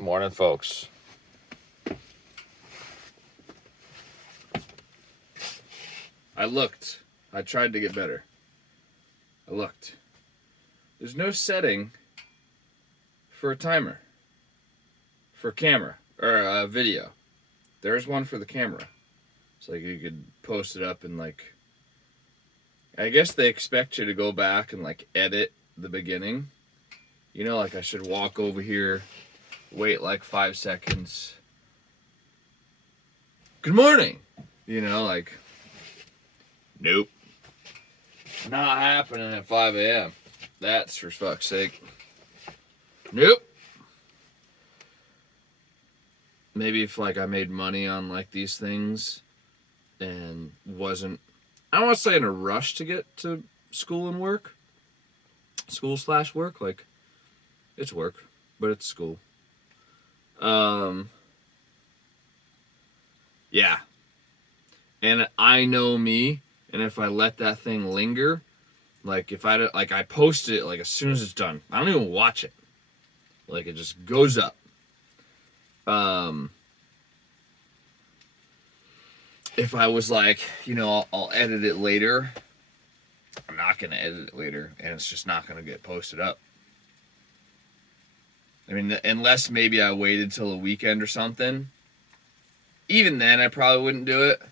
Morning, folks. I looked. I tried to get better. I looked. There's no setting for a timer. For camera. Or a video. There's one for the camera. So like you could post it up and like... I guess they expect you to go back and like edit the beginning. You know, like I should walk over here, wait like 5 seconds. Good morning! You know, like... Nope. Not happening at 5 a.m. That's for fuck's sake. Nope. Maybe if like I made money on like these things and wasn't, I don't want to say in a rush to get to school and work. School/work, like it's work, but it's school. Yeah. And I know me. And if I let that thing linger, like if I post it like as soon as it's done, I don't even watch it. Like it just goes up. If I was like, you know, I'll edit it later, I'm not gonna edit it later, and it's just not gonna get posted up. I mean, unless maybe I waited till a weekend or something. Even then, I probably wouldn't do it.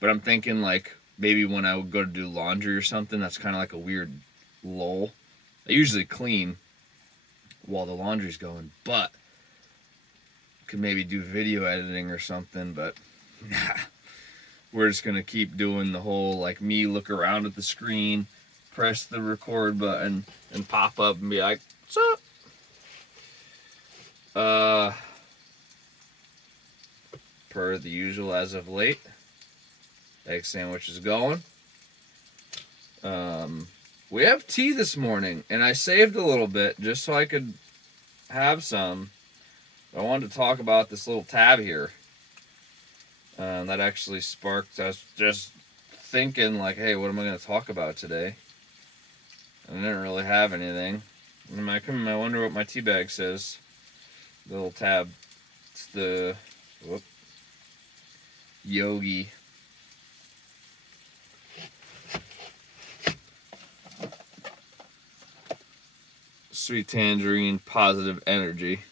But I'm thinking like, maybe when I would go to do laundry or something, that's kind of like a weird lull. I usually clean while the laundry's going, but could maybe do video editing or something, but nah. We're just going to keep doing the whole, like, me look around at the screen, press the record button, and pop up and be like, what's up? Per the usual as of late. Egg sandwich is going. We have tea this morning, and I saved a little bit just so I could have some. I wanted to talk about this little tab here. That actually sparked. I was just thinking, like, hey, what am I going to talk about today? I didn't really have anything. I wonder what my tea bag says. The little tab. It's the Yogi. Sweet tangerine, positive energy.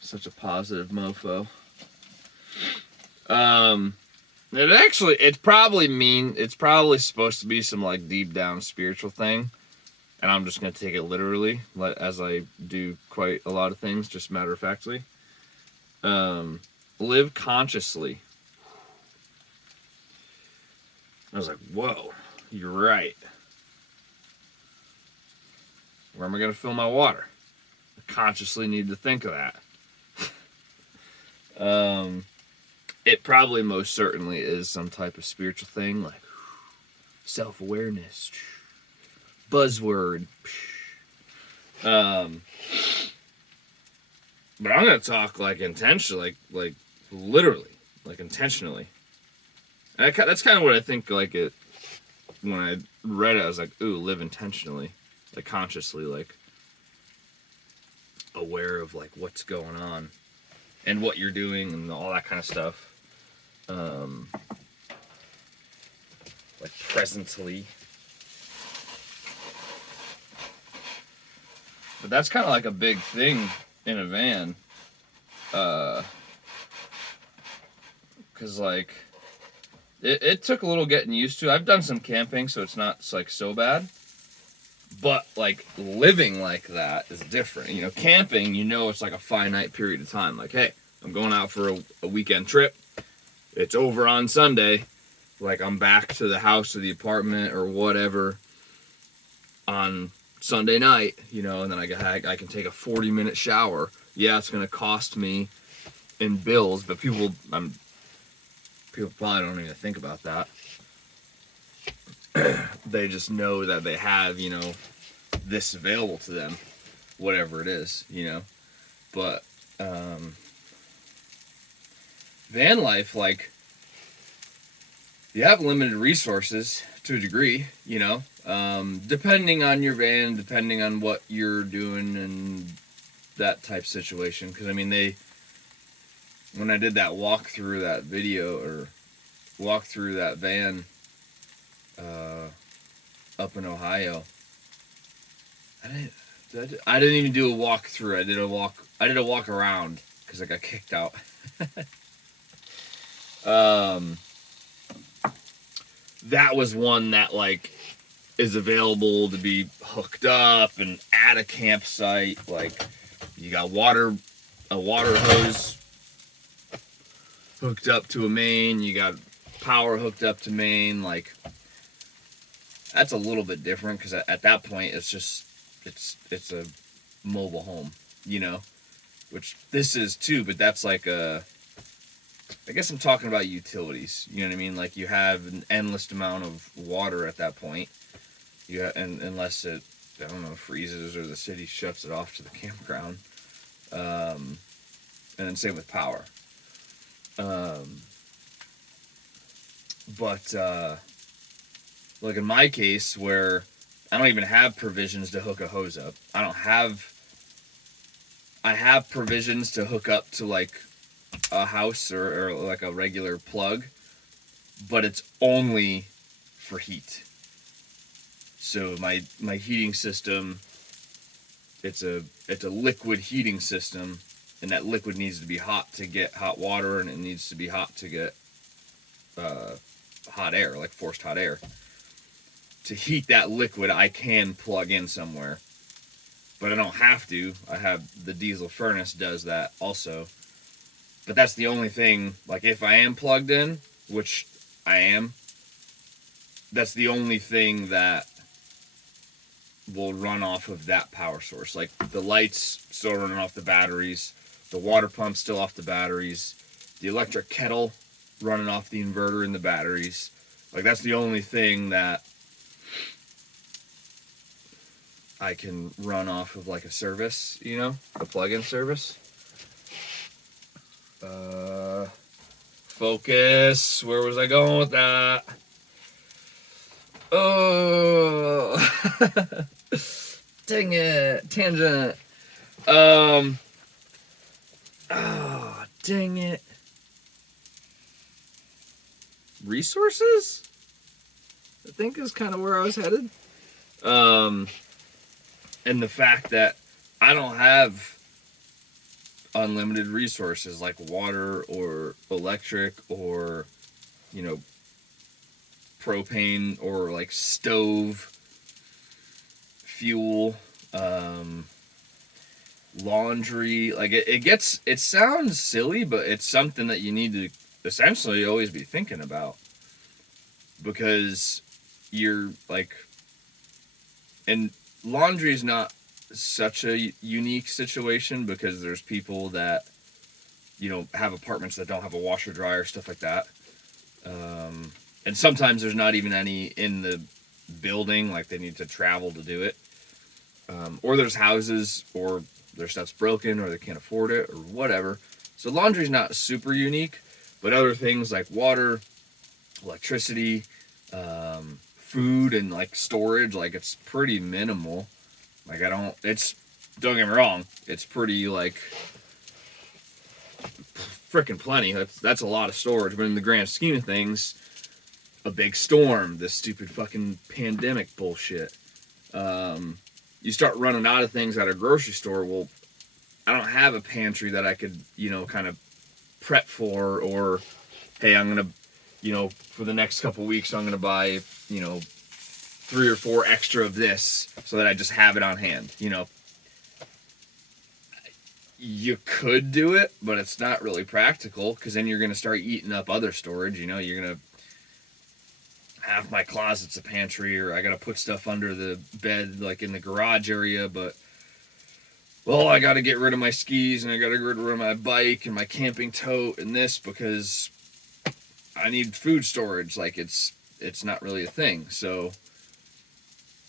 Such a positive mofo. It's probably supposed to be some like deep down spiritual thing, and I'm just gonna take it literally, as I do quite a lot of things, just matter of factly. Live consciously. I was like, whoa, you're right. Where am I gonna fill my water? I consciously need to think of that. It probably most certainly is some type of spiritual thing, like self-awareness, buzzword. But I'm gonna talk like intentionally, like literally, like intentionally. And that's kind of what I think. Like it when I read it, I was like, "Ooh, live intentionally, like consciously, like aware of like what's going on and what you're doing and all that kind of stuff." Like presently. But that's kind of like a big thing in a van. Cause like, it took a little getting used to. I've done some camping, so it's not like so bad. But like living like that is different. You know, camping, you know, it's like a finite period of time. Like, hey, I'm going out for a weekend trip. It's over on Sunday. Like, I'm back to the house or the apartment or whatever on Sunday night, you know, and then I can take a 40-minute shower. Yeah, it's going to cost me in bills, but people probably don't even think about that. They just know that they have, you know, this available to them, whatever it is, you know. But van life, like, you have limited resources to a degree, you know, depending on your van, depending on what you're doing and that type situation, because I mean when I did that walkthrough, that video or walk through that van up in Ohio, I didn't even do a walkthrough. I did a walk around because I got kicked out. That was one that like is available to be hooked up and at a campsite. Like you got a water hose hooked up to a main. You got power hooked up to main. Like that's a little bit different because at that point it's a mobile home, you know, which this is too. But that's like I guess I'm talking about utilities. You know what I mean? Like you have an endless amount of water at that point. And unless it, I don't know, freezes or the city shuts it off to the campground. And then same with power. But like in my case, where I don't even have provisions to hook a hose up. I have provisions to hook up to like a house or like a regular plug, but it's only for heat. So my heating system, it's a liquid heating system, and that liquid needs to be hot to get hot water, and it needs to be hot to get hot air, like forced hot air. To heat that liquid, I can plug in somewhere, but I don't have to. I have the diesel furnace does that also. But that's the only thing, like if I am plugged in, which I am, that's the only thing that will run off of that power source. Like the lights still running off the batteries, the water pump still off the batteries, the electric kettle running off the inverter and the batteries. Like that's the only thing that I can run off of like a service, you know, a plug-in service. Focus. Where was I going with that? Oh, dang it. Tangent. Oh, dang it. Resources? I think is kind of where I was headed. And the fact that I don't have unlimited resources like water or electric or, you know, propane or like stove, fuel, laundry. Like it sounds silly, but it's something that you need to essentially always be thinking about, because you're like, and laundry is not such a unique situation because there's people that, you know, have apartments that don't have a washer dryer, stuff like that. And sometimes there's not even any in the building, like they need to travel to do it. Or there's houses or their stuff's broken or they can't afford it or whatever. So laundry's not super unique, but other things like water, electricity, food, and like storage, like it's pretty minimal. Like don't get me wrong, it's pretty like freaking plenty. That's a lot of storage, but in the grand scheme of things, a big storm, this stupid fucking pandemic bullshit, you start running out of things at a grocery store. Well, I don't have a pantry that I could, you know, kind of prep for, or hey, I'm gonna, you know, for the next couple weeks I'm gonna buy, you know, 3 or 4 extra of this so that I just have it on hand. You know, you could do it, but it's not really practical, because then you're gonna start eating up other storage. You know, you're gonna half my closet's a pantry, or I gotta put stuff under the bed, like in the garage area, but well, I gotta get rid of my skis and I gotta get rid of my bike and my camping tote and this because I need food storage. Like it's not really a thing. So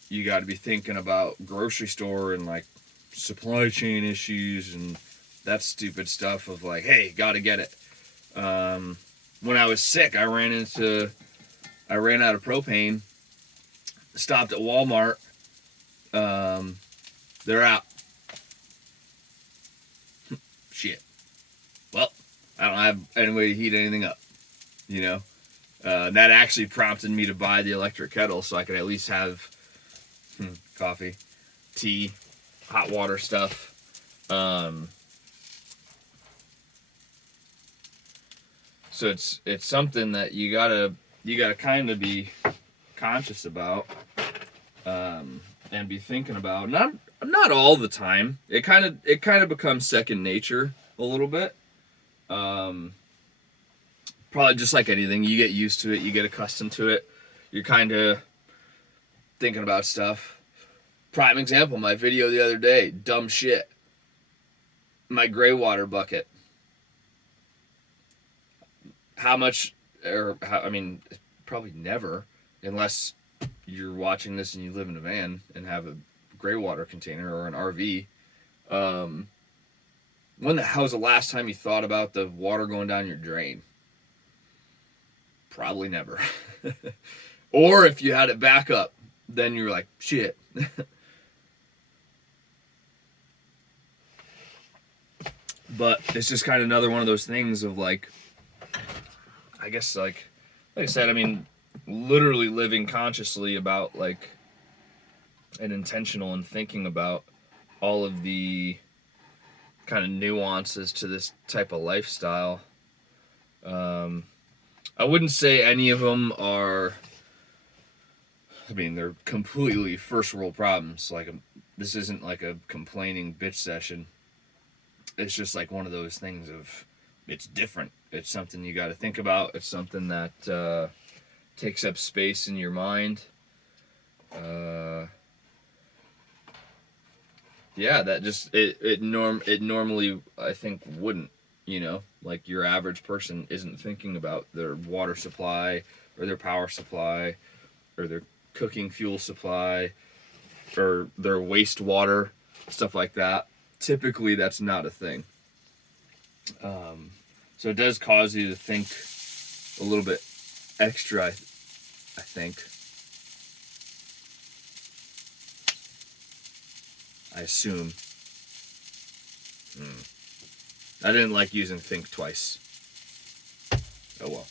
you got to be thinking about grocery store and like supply chain issues and that stupid stuff of like, hey, got to get it. When I was sick, I ran out of propane, stopped at Walmart. They're out. shit. Well, I don't have any way to heat anything up, you know. That actually prompted me to buy the electric kettle so I could at least have coffee, tea, hot water stuff. So it's something that you gotta kind of be conscious about, and be thinking about. Not all the time. It kind of becomes second nature a little bit. Probably just like anything, you get used to it, you get accustomed to it. You're kind of thinking about stuff. Prime example, my video the other day, dumb shit. My gray water bucket. Probably never, unless you're watching this and you live in a van and have a gray water container or an RV. When the hell was the last time you thought about the water going down your drain? Probably never. Or if you had it back up, then you're like, shit. But it's just kind of another one of those things of like, I guess like I said, I mean, literally living consciously about like and intentional and thinking about all of the kind of nuances to this type of lifestyle. I wouldn't say any of them are, I mean, they're completely first world problems. Like, this isn't like a complaining bitch session. It's just like one of those things of, it's different. It's something you got to think about. It's something that takes up space in your mind. Yeah, that just, it normally, I think, wouldn't. You know, like your average person isn't thinking about their water supply or their power supply or their cooking fuel supply or their wastewater, stuff like that. Typically, that's not a thing. So it does cause you to think a little bit extra, I think. I assume. I didn't like using think twice. Oh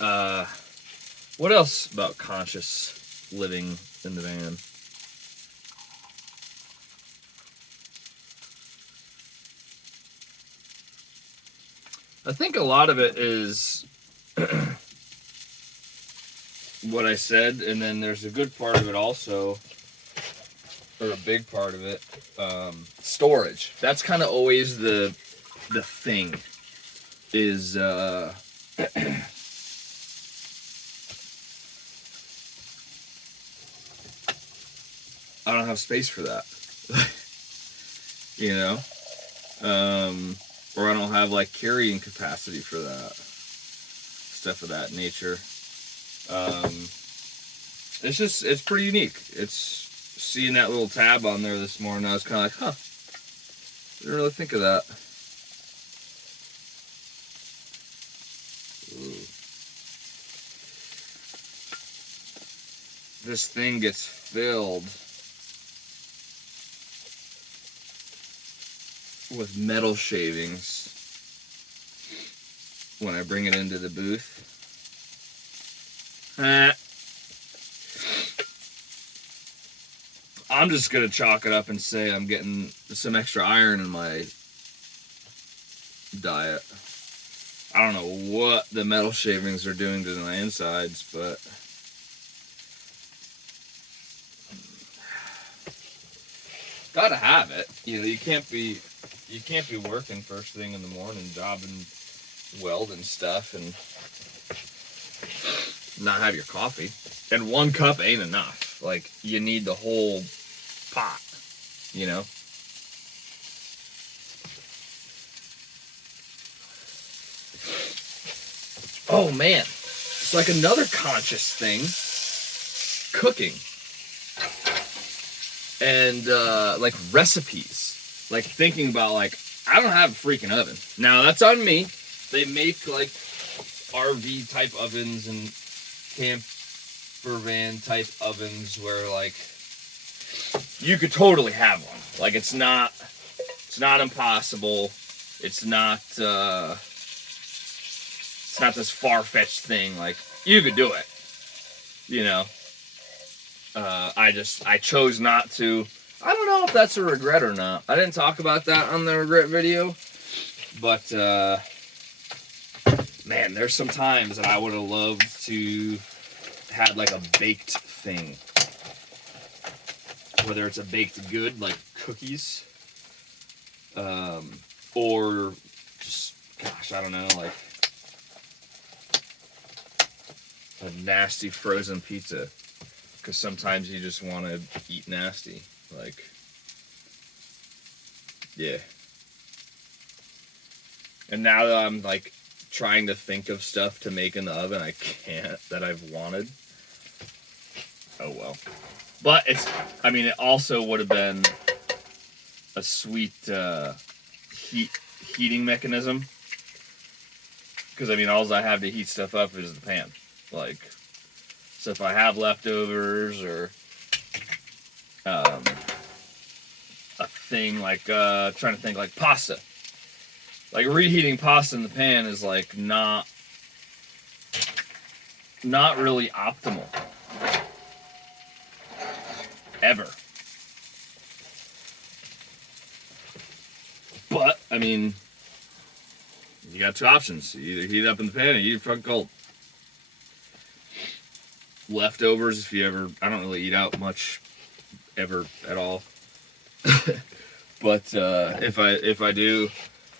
well. What else about conscious living in the van? I think a lot of it is what I said, and then there's a good part of it also, or a big part of it, storage. That's kind of always the thing, is I don't have space for that. You know? Or I don't have like carrying capacity for that. Stuff of that nature. It's pretty unique. It's seeing that little tab on there this morning, I was kind of like, didn't really think of that. Ooh. This thing gets filled with metal shavings when I bring it into the booth. I'm just gonna chalk it up and say I'm getting some extra iron in my diet. I don't know what the metal shavings are doing to my insides, but gotta have it. You know, you can't be working first thing in the morning, jobbing, welding stuff, and not have your coffee. And one cup ain't enough. Like, you need the whole pot, you know? Oh man, it's like another conscious thing, cooking. And like recipes, like thinking about like, I don't have a freaking oven. Now that's on me. They make like RV type ovens and camper van type ovens where like you could totally have one. Like, it's not impossible. It's not this far-fetched thing. Like, you could do it, you know. I chose not to. I don't know if that's a regret or not. I didn't talk about that on the regret video, but man, there's some times that I would have loved to had like a baked thing, whether it's a baked good like cookies, or just, gosh, I don't know, like a nasty frozen pizza. Because sometimes you just want to eat nasty. Like, yeah. And now that I'm, like, trying to think of stuff to make in the oven, I can't, that I've wanted. Oh, well. But it also would have been a sweet heating mechanism. Because, all I have to heat stuff up is the pan. Like, so if I have leftovers or a thing like, trying to think like pasta. Like reheating pasta in the pan is like not really optimal. Ever. But, you got two options. You either heat it up in the pan or you eat it fucking cold. Leftovers, if you ever, I don't really eat out much ever at all. But if I do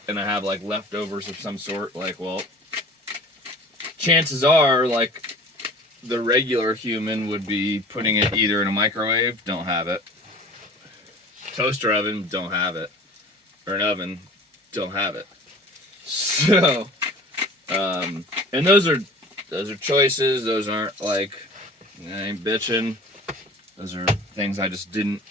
and I have like leftovers of some sort, like, well, chances are like the regular human would be putting it either in a microwave, don't have it, toaster oven, don't have it, or an oven, don't have it. So and those are choices. Those aren't like, I ain't bitching. Those are things I just didn't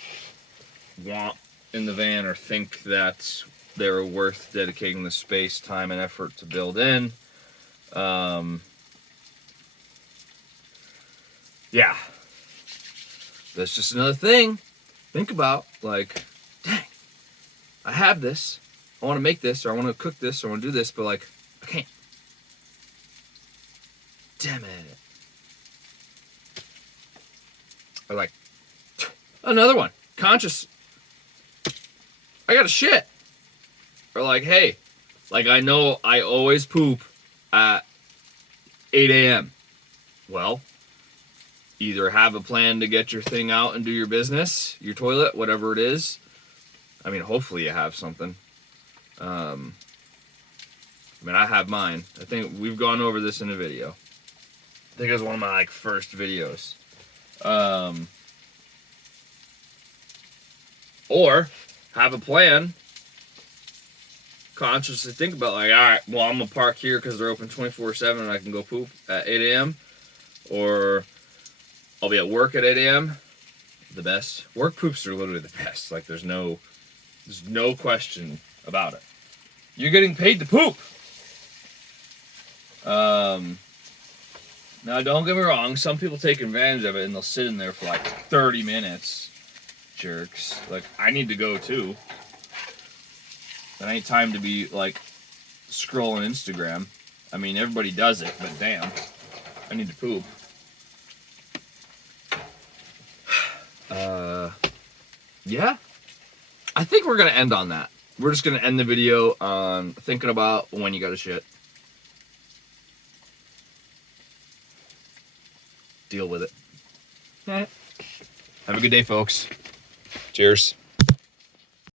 want in the van or think that they were worth dedicating the space, time, and effort to build in. Yeah. That's just another thing. Think about, like, dang, I have this. I want to make this, or I want to cook this, or I want to do this, but, like, I can't. Damn it. Or like, another one. Conscious. I gotta shit. Or like, hey, like I know I always poop at 8 a.m. Well, either have a plan to get your thing out and do your business, your toilet, whatever it is. Hopefully you have something. I have mine. I think we've gone over this in a video. I think it was one of my like first videos. Or have a plan. Consciously think about, like, all right, well, I'm gonna park here because they're open 24/7 and I can go poop at 8 a.m. Or I'll be at work at 8 a.m. The best. Work poops are literally the best. Like, there's no question about it. You're getting paid to poop. Now, don't get me wrong. Some people take advantage of it and they'll sit in there for like 30 minutes. Jerks. Like, I need to go too. I ain't time to be like scrolling Instagram. Everybody does it, but damn, I need to poop. Yeah. I think we're gonna end on that. We're just gonna end the video on thinking about when you gotta shit. Deal with it. Have a good day, folks. Cheers.